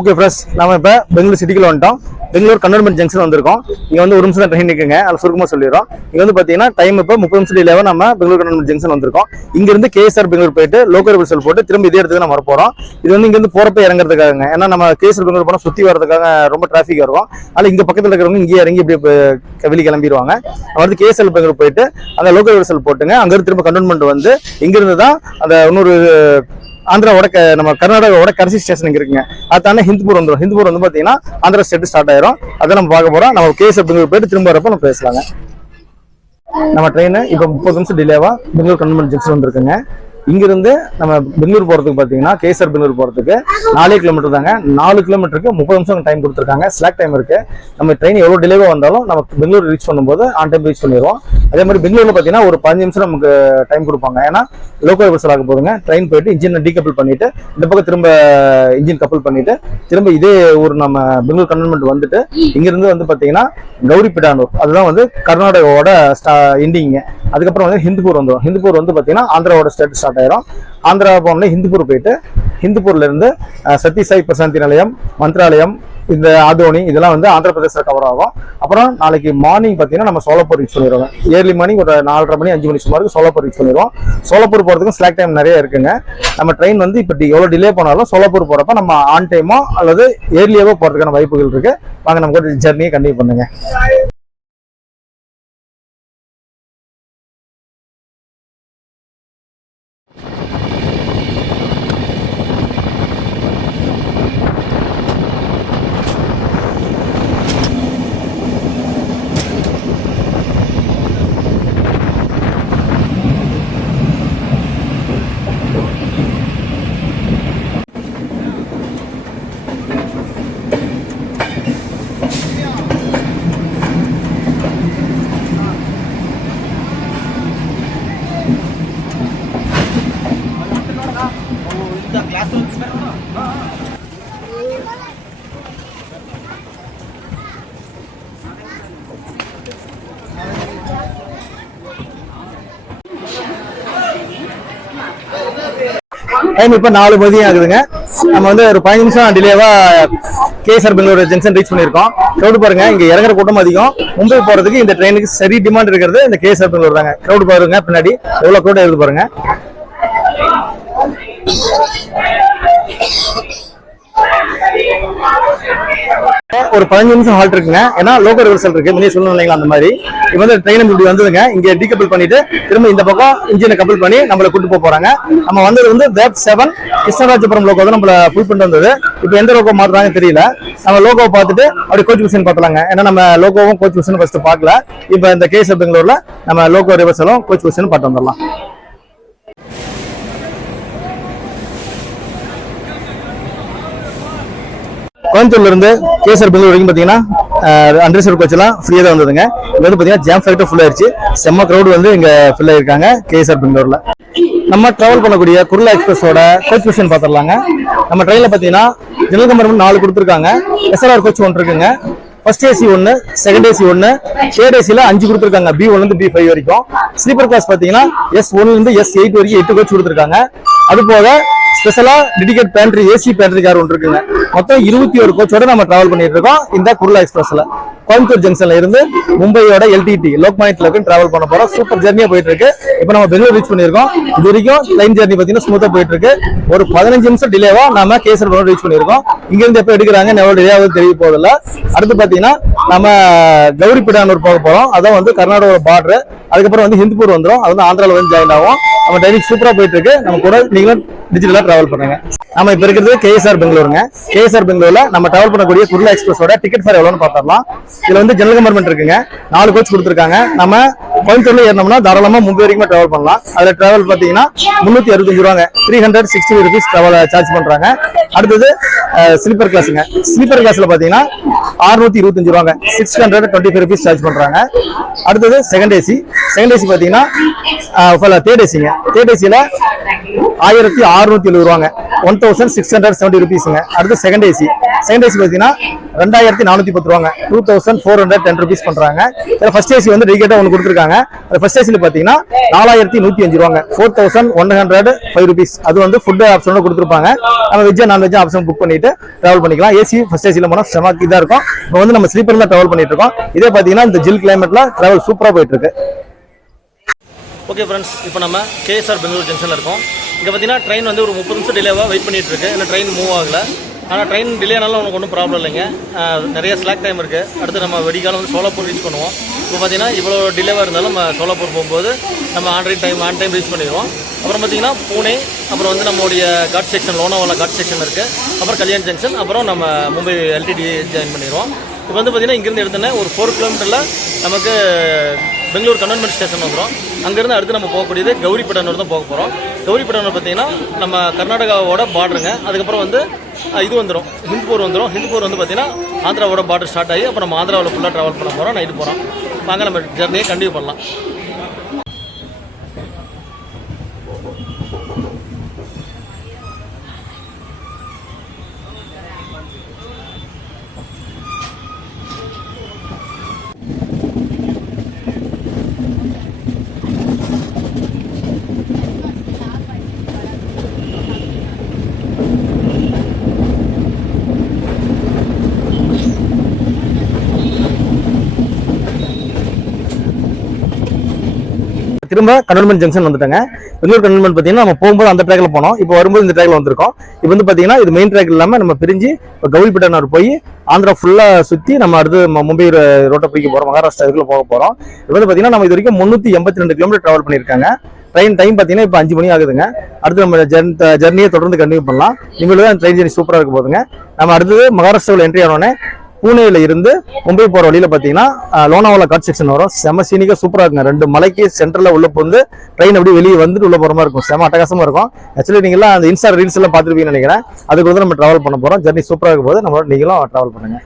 ஓகே ஃப்ரெண்ட்ஸ், நம்ம இப்போ பெங்களூர் சிட்டிக்குள்ள வந்துட்டோம். பெங்களூர் கண்டோன்மெண்ட் ஜங்ஷன் வந்திருக்கோம். இங்கே வந்து ஒரு நிமிஷம் ட்ரெயின் நிற்குங்க, அதில் சுருக்கமாக சொல்லிடுறோம். இங்கே வந்து பார்த்தீங்கன்னா டைம் இப்போ 30 நிமிஷம் டிலேவாக நம்ம பெங்களூர் கண்டோன்மெண்ட் ஜங்ஷன் வந்திருக்கோம். இங்கிருந்து கேஎஸ்ஆர் பெங்களூர் போயிட்டு லோக்கல் விசல் போட்டு திரும்ப இதே இடத்துக்கு நம்ம வரப்போகிறோம். இது வந்து இங்கேருந்து போகிறப்ப இறங்குறதுக்காக, ஏன்னா நம்ம கேஎஸ்ஆர் பெங்களூர் போனால் சுற்றி வரதுக்காக ரொம்ப டிராஃபிக் இருக்கும். அதனால் இங்கே பக்கத்தில் இருக்கிறவங்க இங்கேயே இறங்கி இப்படி வெளியே கிளம்பிடுவாங்க. நம்ம வந்து கேஎஸ்ஆர் பெங்களூர் போயிட்டு அந்த லோக்கல் விசல் போட்டுங்க, அங்கேருந்து திரும்ப கண்டோன்மெண்ட் வந்து இங்கிருந்து தான் அந்த இன்னொரு ஆந்திராவோட நம்ம கர்நாடகாவோட கடைசி ஸ்டேஷன் இங்க இருக்குங்க. அது தானே ஹிந்துப்பூர் வந்துடும். ஹிந்துப்பூர் வந்து பாத்தீங்கன்னா ஆந்திரா ஸ்டேட் ஸ்டார்ட் ஆயிரும். அதை நம்ம பார்க்க போறோம். நம்ம கேஎஸ்ஆர் பெங்களூர் போயிட்டு திரும்ப வரப்போ நம்ம பேசலாங்க. நம்ம ட்ரெயின் இப்போ 30 நிமிஷம் டிலேவா பெங்களூர் கண்டோன்மெண்ட் ஜங்ஷன் வந்திருக்குங்க. இங்கிருந்து நம்ம பெங்களூர் போறதுக்கு பாத்தீங்கன்னா கேஎஸ்ஆர் பெங்களூர் போறதுக்கு 4 கிலோமீட்டர் தாங்க. 4 கிலோமீட்டருக்கு 30 நிமிஷம் டைம் கொடுத்துருக்காங்க. ஸ்லாக் டைம் இருக்கு. நம்ம ட்ரெயின் எவ்வளவு டிலேவா வந்தாலும் நம்ம பெங்களூர் ரீச் பண்ணும்போது ஆன் டைம் ரீச் பண்ணிடுவோம். அதே மாதிரி பெங்களூர்ல பாத்தீங்கன்னா ஒரு 15 நிமிஷம் நமக்கு டைம் கொடுப்பாங்க. ஏன்னா லோக்கல் பஸ்ஸில் ஆக போதுங்க. ட்ரெயின் போயிட்டு இன்ஜின் டீகப்பிள் பண்ணிட்டு இந்த பக்கம் திரும்ப இன்ஜின் கப்பல் பண்ணிட்டு திரும்ப இதே ஊர் நம்ம பெங்களூர் கண்டோன்மெண்ட் வந்துட்டு இங்கிருந்து வந்து பாத்தீங்கன்னா கௌரிபிடானூர், அதுதான் வந்து கர்நாடகாவோட எண்டிங்க. அதுக்கப்புறம் வந்து ஹிந்துப்பூர் வந்துடும். ஹிந்துப்பூர் வந்து பாத்தீங்கன்னா ஆந்திராவோட ஸ்டேட் ஸ்டார்ட் ஆயிரும். ஆந்திரா போனோம்னா ஹிந்துப்பூர் போயிட்டு ஹிந்துப்பூர்ல இருந்து சத்யசாய் பிரசாந்தி நிலையம், மந்த்ராலயம், இந்த ஆதோனி இதெல்லாம் வந்து ஆந்திர பிரதேச கவர் ஆகும். அப்புறம் நாளைக்கு மார்னிங் பார்த்தீங்கன்னா நம்ம சோலாப்பூர் ரீச் பண்ணிடுவோம். ஏர்லி மார்னிங் ஒரு 4:30 மணி 5 மணி சுமாருக்கு சோலாப்பூர் ரீச் பண்ணிடுவோம். சோலாப்பூர் போகிறதுக்கும் ஸ்லாக் டைம் நிறைய இருக்குங்க. நம்ம ட்ரெயின் வந்து இப்போ எவ்வளோ டிலே போனாலும் சோலாப்பூர் போகிறப்ப நம்ம ஆன் டைமோ அல்லது ஏர்லியாவோ போகிறதுக்கான வாய்ப்புகள் இருக்கு. வாங்க நமக்கு ஜர்னியை கண்டினியூ பண்ணுங்க. டைம் இப்போ 4 மதியம் ஆகுதுங்க. நம்ம வந்து ஒரு 15 நிமிஷம் டிலேவா கேஎஸ்ஆர் பெங்களூர் ஜங்ஷன் ரீச் பண்ணியிருக்கோம். க்ரௌட் பாருங்க, இங்க இறங்குற கூட்டம் அதிகம். மும்பை போறதுக்கு இந்த ட்ரெயினுக்கு சரி டிமாண்ட் இருக்கிறது இந்த கேஎஸ்ஆர் பெங்களூர் தாங்க. க்ரௌட் பாருங்க, பின்னாடி எவ்வளவு க்ரௌட் இருக்குது பாருங்க. ஒரு 15 நிமிஷம் ஹால்ட் இருக்குங்க. ஏன்னா லோக்கல் ரிவர்சல் இருக்கு, முன்னே சொல்லணும் இல்லைங்களா, அந்த மாதிரி இப்போ வந்து ட்ரெயின் இப்படி வந்ததுங்க. இங்க டீகப்பிள் பண்ணிட்டு திரும்ப இந்த பக்கம் இன்ஜினை கப்பிள் பண்ணி நம்மள கூட்டு போக போறாங்க. நம்ம வந்தது வந்து வேப் 7 கிருஷ்ணராஜபுரம் லோகோ தான் நம்மள ஃபுல் பண்ணிட்டு வந்தது. இப்போ எந்த லோகோ மாத்துறாங்க தெரியல. நம்ம லோகோவை பார்த்துட்டு அப்படி கோச் மிஷின் பார்த்தலாங்க. ஏன்னா நம்ம லோகோவும் கோச் மிஷின் ஃபர்ஸ்ட் பார்க்கல. இப்போ இந்த கேஎஸ்ஆர் பெங்களூர்ல நம்ம லோகோ ரிவர்சலும் கோச் மிஷின் பார்த்து வந்துடலாம். கோயம்புத்தூர்ல இருந்து கேஎஸ்ஆர் பெங்களூர் வரைக்கும் பாத்தீங்கன்னா அண்டர்சர் கோச் எல்லாம் ஃப்ரீயா தான் வந்ததுங்க. இது வந்து பாத்தீங்கன்னா ஜாம் ஃபேக்டர் ஃபுல் ஆயிருச்சு. செம்ம கிரௌட் வந்து இங்க ஃபில் ஆயிருக்காங்க கேஎஸ்ஆர் பெங்களூர்ல. நம்ம டிராவல் பண்ணக்கூடிய குர்லா எக்ஸ்பிரஸோட கோச் மிஷின் பாத்திரலாங்க. நம்ம ட்ரெயின்ல பாத்தீங்கன்னா ஜெனரல் கம்பார்ட்மெண்ட் 4 கொடுத்துருக்காங்க. எஸ்ஆர்ஆர் கோச் 1 இருக்குங்க. First AC 1, second AC 1, third ஏசில 5 கொடுத்துருக்காங்க. B1 இருந்து B5 வரைக்கும். ஸ்லீப்பர் கிளாஸ் பாத்தீங்கன்னா S1 இருந்து S8 வரைக்கும் 8 கோச் கொடுத்துருக்காங்க. அது போக ஸ்பெஷலா dedicate pantry AC pantry car ஒன்று இருக்குங்க. மொத்தம் 21 கோச்சோட நம்ம டிராவல் பண்ணிட்டு இருக்கோம் இந்த குர்லா எக்ஸ்பிரஸ்ல. கோயம்புத்தூர் ஜங்ஷன்ல இருந்து மும்பையோட LTT லோக்மானிய திலகம் டிராவல் பண்ண போறோம். சூப்பர் ஜர்னியா போயிட்டு இருக்கு. இப்போ நம்ம பெங்களூர் ரீச் பண்ணிருக்கோம். இது வரைக்கும் ட்ரெயின் ஜர்னி பாத்தீங்கன்னா ஸ்மூத்தா போயிட்டு இருக்கு. ஒரு 15 நிமிஷம் டிலேவா நம்ம கேஎஸ்ஆர் பெங்களூர் ரீச் பண்ணிருக்கோம். இங்க இருந்து எப்ப எடுக்கிறாங்க எவ்வளவு டிலே ஆகுது தெரிய போதில்ல. அடுத்து பாத்தீங்கன்னா நம்ம கௌரிபிடானூர் போக போறோம். அதான் வந்து கர்நாடகா பார்டர். அதுக்கப்புறம் வந்து ஹிந்துப்பூர் வந்துடும். அது வந்து ஆந்திரால வந்து ஜாயின் ஆகும். நம்ம டைனிங் சூப்பரா போயிட்டு இருக்கு. நம்ம கூட நீங்களும் டிஜிட்டலா டிராவல் பண்ணுங்க. நம்ம இப்ப இருக்கிறது கேஎஸ்ஆர் பெங்களூருங்க. கேஎஸ்ஆர் பெங்களூர்ல நம்ம டிராவல் பண்ணக்கூடிய குர்லா எக்ஸ்பிரஸோட டிக்கெட் ஃபேர் எவ்வளவுன்னு பார்த்தரலாம். இதுல வந்து ஜெனரல் கம்பார்ட்மெண்ட் இருக்குங்க. 4 கோச் கொடுத்துருக்காங்க. நம்ம கோயம்புத்தூர்ல ஏறினோம்னா தாராளமா மும்பை வரைக்கும் டிராவல் பண்ணலாம். அதுல டிராவல் பாத்தீங்கன்னா 365 ரூபாங்க. 360 rupees டிராவல் சார்ஜ் பண்றாங்க. அடுத்தது ஸ்லீப்பர் கிளாஸுங்க. ஸ்லீப்பர் கிளாஸ்ல பாத்தீங்கன்னா 625 ரூபாங்க. 625 rupees சார்ஜ் பண்றாங்க. அடுத்தது செகண்ட் ஏசி. செகண்ட் ஏசி பாத்தீங்கன்னா தேர்ட் ஏசிங்க. தேர்ட் ஏசில 1670 ரூபாங்க. 1670 rupeesங்க. அடுத்து செகண்ட் ஏசி. செகண்ட் ஏசி பாத்தீங்கன்னா 2410 ரூபாங்க. 2410 rupees பண்றாங்க. இதுல ஃபர்ஸ்ட் ஏசி வந்து டிக்கெட்டா ஒன்னு கொடுத்துருக்காங்க. ஃபர்ஸ்ட் ஏசில பாத்தீங்கன்னா 4105 ரூபாங்க. 4105 rupees. அது வந்து ஃபுட் ஆப்ஷனோட கொடுத்துருப்பாங்க. நம்ம veg non veg option book பண்ணிட்டு டிராவல் பண்ணிக்கலாம். ஏசி ஃபர்ஸ்ட் ஏசில போனா செம இதா இருக்கும். இப்போ வந்து நம்ம ஸ்லீப்பர்ல டிராவல் பண்ணிட்டு இருக்கோம். இதே பாத்தீங்கன்னா இந்த ஜில் கிளைமேட்ல டிராவல் சூப்பரா போயிட்டு இருக்கு. ஓகே ஃப்ரெண்ட்ஸ், இப்போ நம்ம கேஎஸ்ஆர் பெங்களூர் ஜங்ஷனில் இருக்கோம். இங்கே பார்த்தீங்கன்னா ட்ரெயின் வந்து ஒரு 30 நிமிஷம் டிலேவாக வெயிட் பண்ணிட்டு இருக்கு. ஏன்னா ட்ரெயின் மூவ் ஆகல. ஆனால் ட்ரெயின் டிலேனாலும் உனக்கு ஒன்றும் ப்ராப்ளம் இல்லைங்க. நிறைய ஸ்லாக் டைம் இருக்குது. அடுத்து நம்ம வெடிக்காலம் வந்து சோலாப்பூர் ரீச் பண்ணுவோம். இப்போ பார்த்தீங்கன்னா இவ்வளோ டிலேவாக இருந்தாலும் நம்ம சோலாப்பூர் போகும்போது நம்ம ஆன் டைம் ரீச் பண்ணிடுவோம். அப்புறம் பார்த்தீங்கன்னா பூனே, அப்புறம் வந்து நம்மளுடைய காட் செக்ஷன் லோனாவாலா காட் செக்ஷன் இருக்குது. அப்புறம் கல்யாண் ஜங்ஷன், அப்புறம் நம்ம மும்பை LTT ஜாயின் பண்ணிடுவோம். இப்போ வந்து பார்த்தீங்கன்னா இங்கேருந்து எடுத்தோன்னே ஒரு 4 கிலோமீட்டரில் நமக்கு பெங்களூர் கண்டோன்மெண்ட் ஸ்டேஷன் வந்துடும். அங்கேருந்து அடுத்து நம்ம போகக்கூடியது கௌரிபிடானூர் தான் போக போகிறோம். கௌரிபிடானூர் பார்த்தீங்கன்னா நம்ம கர்நாடகாவோட பார்டருங்க. அதுக்கப்புறம் வந்து இது வந்துடும், ஹிந்துப்பூர் வந்துடும். ஹிந்துப்பூர் வந்து பார்த்தீங்கன்னா ஆந்திராவோட பார்டர் ஸ்டார்ட் ஆகி அப்புறம் நம்ம ஆந்திராவில் ஃபுல்லாக ட்ராவல் பண்ண போகிறோம். நைட்டு போகிறோம். வாங்க நம்ம ஜர்னியை கண்டினியூ பண்ணலாம். திரும்ப கண்டோன்மெண்ட் ஜங்ஷன் வந்துட்டாங்க. பெங்களூர் கண்டோன்மெண்ட் பார்த்தீங்கன்னா நம்ம போகும்போது அந்த ட்ராக்ல போனோம். இப்போ வரும்போது இந்த ட்ராக்ல வந்திருக்கோம். இப்போ வந்து பார்த்தீங்கன்னா இது மெயின் ட்ராக் இல்லாமல் நம்ம பிரிஞ்சு இப்போ கௌரிபிடானூர் போய் ஆந்திரா ஃபுல்லாக சுற்றி நம்ம அடுத்து மும்பை ரோட்டை பிடிக்க போகிறோம். மகாராஷ்டிரா இதுக்குள்ள போக போகிறோம். இப்போ வந்து பார்த்தீங்கன்னா நம்ம இது வரைக்கும் 382 கிலோமீட்டர் ட்ராவல் பண்ணியிருக்காங்க. ட்ரெயின் டைம் பார்த்தீங்கன்னா இப்போ 5 மணி ஆகுதுங்க. அடுத்து நம்ம ஜர்னியை தொடர்ந்து கண்டினியூ பண்ணலாம். இவங்களுக்கு தான் ட்ரெயின் ஜர்னி சூப்பராக இருக்க போதுங்க. நம்ம அடுத்தது மகாராஷ்டிராவில் என்ட்ரி ஆனோடனே பூனேல இருந்து மும்பை போற வழியில பாத்தீங்கன்னா லோனாவாலா காட் செக்ஷன் வரும். செம சீனிக்கா சூப்பரா இருக்குங்க. 2 மலைக்கு சென்டர்ல உள்ள வந்து ட்ரெயின் அப்படியே வெளியே வந்துட்டு உள்ள போற மாதிரி இருக்கும். செம அட்டகாசமா இருக்கும். ஆக்சுவலி நீங்க எல்லாம் அந்த இன்ஸ்டா ரீல்ஸ் எல்லாம் பாத்துருப்பீங்கன்னு நினைக்கிறேன். அதுக்கு வந்து நம்ம டிராவல் பண்ண போறோம். ஜர்னி சூப்பரா இருக்கும் போது நம்மளோட நீங்களும் டிராவல் பண்ணுங்க.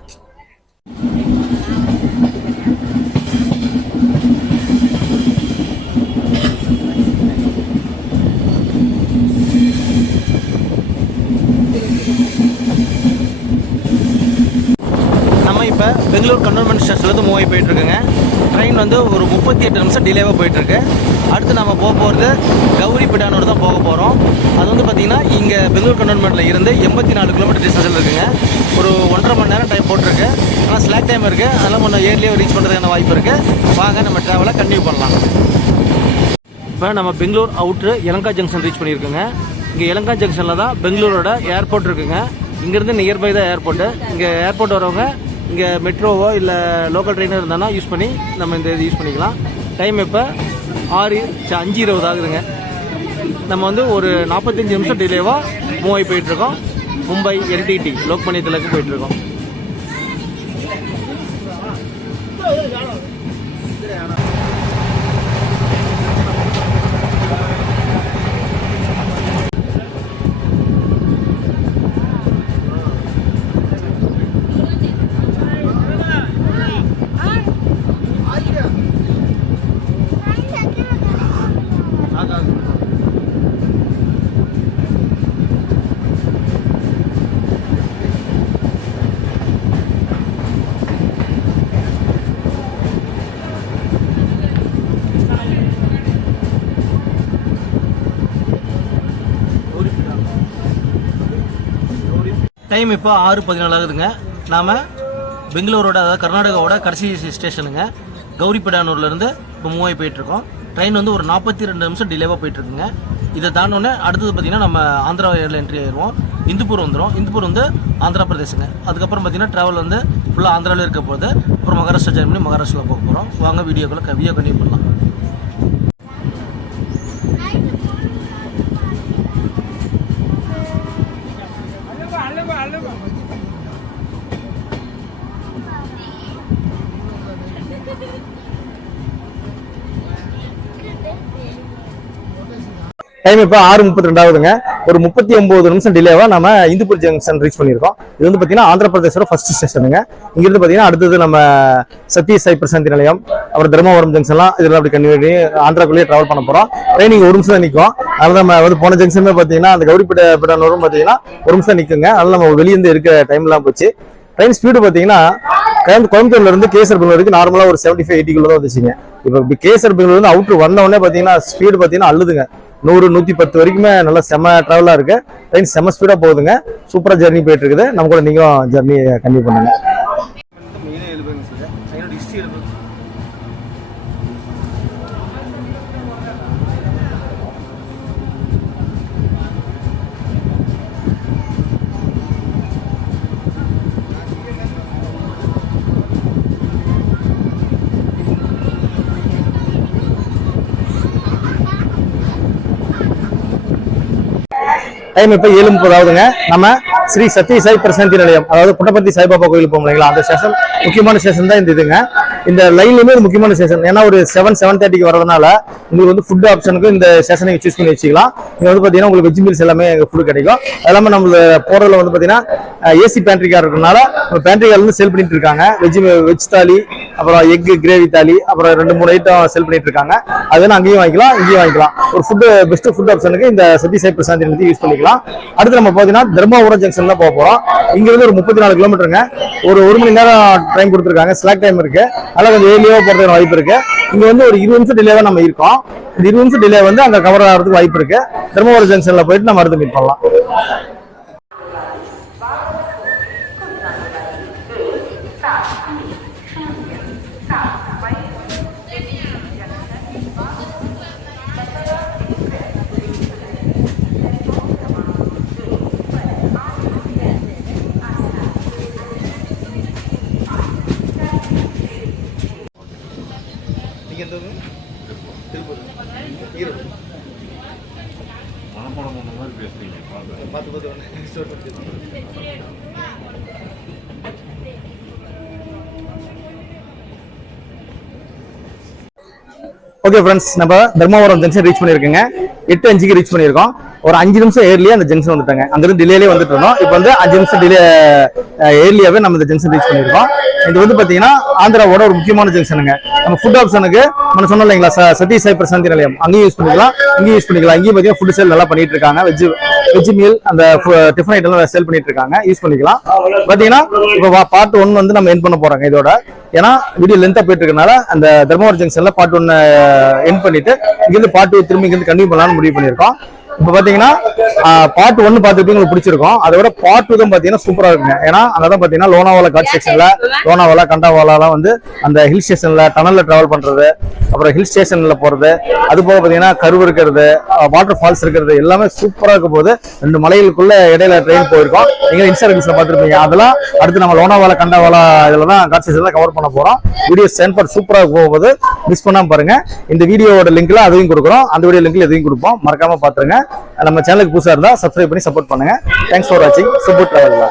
இப்போ பெங்களூர் கண்டோன்மெண்ட் ஸ்டேஷன்லேருந்து மூவ் ஆகி போயிட்டு இருக்குங்க. ட்ரெயின் வந்து ஒரு 38 நிமிஷம் டிலேவாக போயிட்டுருக்கு. அடுத்து நம்ம போக போகிறது கௌரிபிடானூர் தான் போக போகிறோம். அது வந்து பார்த்திங்கன்னா இங்கே பெங்களூர் கண்டோன்மெண்ட்டில் இருந்து 84 கிலோமீட்டர் டிஸ்டன்ஸில் இருக்குங்க. ஒரு 1.5 மணி நேரம் டைம் போட்டிருக்கு. ஆனால் ஸ்லாக் டைம் இருக்குது, அதெல்லாம் கொஞ்சம் ஏர்லியாக ரீச் பண்ணுறதுக்கான வாய்ப்பு இருக்குது. வாங்க நம்ம ட்ராவலை கண்டினியூ பண்ணலாம். இப்போ நம்ம பெங்களூர் அவுட்ரு எலங்கா ஜங்ஷன் ரீச் பண்ணியிருக்கோங்க. இங்கே எலங்கா ஜங்ஷனில் தான் பெங்களூரோட ஏர்போர்ட் இருக்குங்க. இங்கேருந்து நியர்பை தான் ஏர்போர்ட்டு. இங்கே ஏர்போர்ட் வரவங்க இங்கே மெட்ரோவோ இல்லை லோக்கல் ட்ரெயினோ இருந்தாலும் யூஸ் பண்ணி நம்ம இந்த இது யூஸ் பண்ணிக்கலாம். டைம் இப்போ 5:20 ஆகுதுங்க. நம்ம வந்து ஒரு 45 நிமிஷம் டிலேவாக மூவ் ஆகி போயிட்டுருக்கோம். மும்பை LTT லோக்மான்ய திலக்கு போயிட்டுருக்கோம். டைம் இப்போ 6:14 ஆகுதுங்க. நாம் பெங்களூரோட அதாவது கர்நாடகாவோட கடைசி ஸ்டேஷனுங்க கௌரிபிடானூர்லேருந்து இப்போ மூவ் ஆகி போயிட்டுருக்கோம். ட்ரெயின் வந்து ஒரு 42 நிமிஷம் டிலேவாக போயிட்டுருக்குங்க. இதை தாண்டோடனே அடுத்தது பார்த்திங்கன்னா நம்ம ஆந்திரா ஏரியில் என்ட்ரி ஆயிடுவோம். இந்துப்பூர் வந்துடும். இந்துப்பூர் வந்து ஆந்திரா பிரதேசங்க. அதுக்கப்புறம் பார்த்திங்கன்னா ட்ராவல் வந்து ஃபுல்லாக ஆந்திராவில் இருக்க போது அப்புறம் மகாராஷ்டிரா ஜாயின் பண்ணி மகாராஷ்டிராவில் போக போகிறோம். வாங்க வீடியோ கண்டினியூ பண்ணலாம். டைம் இப்போ 6:32 ஆகுதுங்க. ஒரு 39 நிமிஷம் டிலேவா நம்ம இந்துப்பூர் ஜங்ஷன் ரீச் பண்ணியிருக்கோம். இது வந்து பார்த்தீங்கன்னா ஆந்திர பிரதேசோட ஃபர்ஸ்ட் ஸ்டேஷனுங்க. இங்கிருந்து பார்த்தீங்கன்னா அடுத்தது நம்ம சத்ய சாய் பிரசாந்தி நிலையம் அப்புறம் தர்மபுரம் ஜங்ஷன்லாம் இதெல்லாம் அப்படி கண்டினியூ ஆந்திராக்குள்ளேயே ட்ராவல் பண்ண போகிறோம். ட்ரெயின் 1 நிமிஷம் தான் நிற்கும். அதனால நம்ம வந்து போன ஜங்ஷனுமே பார்த்தீங்கன்னா அந்த கௌரிபிடானூரும் பார்த்தீங்கன்னா 1 நிமிஷம் நிற்குங்க. அதனால நம்ம வெளியிருந்து இருக்க டைம்லாம் போச்சு. ட்ரெயின் ஸ்பீடு பார்த்தீங்கன்னா கோயம்புத்தூர்ல இருந்து கேசர் பெங்களூருக்கு நார்மலாக ஒரு 75-80 கிலோ தான் வந்துச்சுங்க. இப்போ கேசர் பெங்களூர் வந்து அவுட்ரு வந்தவொடனே பார்த்தீங்கன்னா ஸ்பீடு பார்த்தீங்கன்னா அள்ளுதுங்க. 100-110 வரைக்குமே நல்லா செம்ம ட்ராவலாக இருக்கு. ட்ரெயின் செம்ம ஸ்பீடாக போகுதுங்க. சூப்பராக ஜர்னி போயிட்டு இருக்குது. நம்ம கூட நீங்களும் ஜர்னி கண்டினியூ பண்ணுங்க. டைம் இப்போ 7:30 ஆகுதுங்க. நம்ம ஸ்ரீ சத்ய சாய் பிரசாந்தி நிலையம் அதாவது புட்டபர்த்தி சாய்பாபா கோயிலுக்கு போகும் இல்லைங்களா, அந்த ஸ்டேஷன் முக்கியமான ஸ்டேஷன் தான் இந்த இதுங்க. இந்த லைன்லயுமே முக்கியமான ஸ்டேஷன். ஏன்னா ஒரு 7-7:30 வரதுனால உங்களுக்கு வந்து ஃபுட் ஆப்ஷனுக்கு இந்த ஸ்டேஷனை சூஸ் பண்ணி வச்சுக்கலாம். இங்க வந்து பாத்தீங்கன்னா உங்களுக்கு வெஜ் மீல்ஸ் எல்லாமே ஃபுட் கிடைக்கும். அது இல்லாமல் நம்ம போறதுல வந்து பாத்தீங்கன்னா ஏசி பேண்ட்ரி கார் இருக்கனால பேண்ட்ரி கார்ல இருந்து சேல் பண்ணிட்டு இருக்காங்க. வெஜ் தாலி அப்புறம் எக் கிரேவி தாலி அப்புறம் 2-3 ஐட்டம் சேல் பண்ணிட்டு இருக்காங்க. அது அங்கேயும் வாங்கிக்கலாம் இங்கேயும் வாங்கிக்கலாம். ஒரு பெஸ்ட் ஃபுட் ஆப்ஷனுக்கு இந்த சத்ய சாய் பிரசாந்தி யூஸ் பண்ணிக்கலாம். அடுத்து நம்ம பாத்தீங்கன்னா தர்மபுரம் ஜங்ஷன் தான் போக போறோம். இங்க இருந்து ஒரு 34 கிலோமீட்டருங்க. ஒரு 1 மணி நேரம் டைம் கொடுத்துருக்காங்க. ஸ்லாக் டைம் இருக்கு. அதனால கொஞ்சம் ஏர்லியாக போறதுக்கு வாய்ப்பு இருக்கு. இங்க வந்து ஒரு 20 நிமிஷம் டிலேவா நம்ம இருக்கோம். இந்த 20 நிமிஷம் டிலே வந்து அங்க கவர் ஆகிறதுக்கு வாய்ப்பு இருக்கு. தர்மபுரம் ஜங்ஷன்ல போயிட்டு நம்ம அடுத்து மீட் பண்ணலாம். ஓகே ஃப்ரெண்ட்ஸ், நம்ம தர்மபுரம் ஜங்ஷன் ரீச் பண்ணியிருக்கோங்க. 8:05 ரீச் பண்ணியிருக்கோம். ஒரு 5 நிமிஷம் ஏர்லியா அந்த ஜங்ஷன் வந்துட்டாங்க. அங்கிருந்து டிலேலே வந்துட்டு இருந்தோம். இப்போ வந்து 5 நிமிஷம் டிலே ஏர்லியாவே நம்ம இந்த ஜங்ஷன் ரீச் பண்ணியிருக்கோம். இது வந்து பாத்தீங்கன்னா ஆந்திராவோட ஒரு முக்கியமான ஜங்ஷனுங்க. நம்ம ஃபுட் ஆப்ஷனுக்கு நம்ம சொன்னோம் இல்லைங்களா, சதீஷ் சாய் பிரசாந்தி நிலையம், அங்கேயும் யூஸ் பண்ணிக்கலாம், இங்கேயும் யூஸ் பண்ணிக்கலாம். இங்கேயும் பாத்தீங்கன்னா ஃபுட் சேல் நல்லா பண்ணிட்டு இருக்காங்க. வெஜ் மீல் அந்த டிஃபன் ஐட்டம் சேல் பண்ணிட்டு இருக்காங்க, யூஸ் பண்ணிக்கலாம். பாத்தீங்கன்னா இப்போ பார்ட் 1 வந்து நம்ம எண்ட் பண்ண போறாங்க இதோட. ஏன்னா வீடியோ லென்த்தா போயிட்டு இருக்கனால அந்த தர்மபுரி ஜங்ஷன்ல பார்ட் 1 எண்ட் பண்ணிட்டு இங்கிருந்து பார்ட் 2 திரும்பி இங்கிருந்து கண்டினியூ பண்ணலாம்னு முடிவு பண்ணியிருக்கோம். இப்போ பாத்தீங்கன்னா பார்ட் 1 பார்த்துட்டு உங்களுக்கு பிடிச்சிருக்கும். அதோட பார்ட் 2 தான் பாத்தீங்கன்னா சூப்பரா இருக்குங்க. ஏன்னா அங்கதான் பாத்தீங்கன்னா லோனாவாலா காட் செக்ஷன்ல லோனாவாலா கண்டாவாலாலாம் வந்து அந்த ஹில் ஸ்டேஷன்ல டனல்ல டிராவல் பண்றது, அப்புறம் ஹில் ஸ்டேஷன்ல போறது, அது போக பாத்தீங்கன்னா கருவு இருக்கிறது, வாட்டர் ஃபால்ஸ் இருக்கிறது எல்லாமே சூப்பரா இருக்க போது. 2 மலைகளுக்குள்ள இடையில ட்ரெயின் போயிருக்கோம். நீங்க இன்ஸ்டாகிராம்ல பார்த்துருப்பீங்க. அதெல்லாம் அடுத்து நம்ம லோனாவாலா கண்டாவாலா இதுல தான் காட் செக்ஷன்ல கவர் பண்ண போறோம். வீடியோ சென்ட் சூப்பரா போகும்போது மிஸ் பண்ணாம பாருங்க. இந்த வீடியோவோட லிங்க்ல அதையும் கொடுக்குறோம், அந்த வீடியோ லிங்க்ல எதையும் கொடுப்போம், மறக்காம பாத்துருங்க. நம்ம சேனலுக்கு புதுசா இருந்தா சப்ஸ்கிரைப் பண்ணி சப்போர்ட் பண்ணுங்க. தேங்க்ஸ் ஃபார் வாட்சிங். Support travel.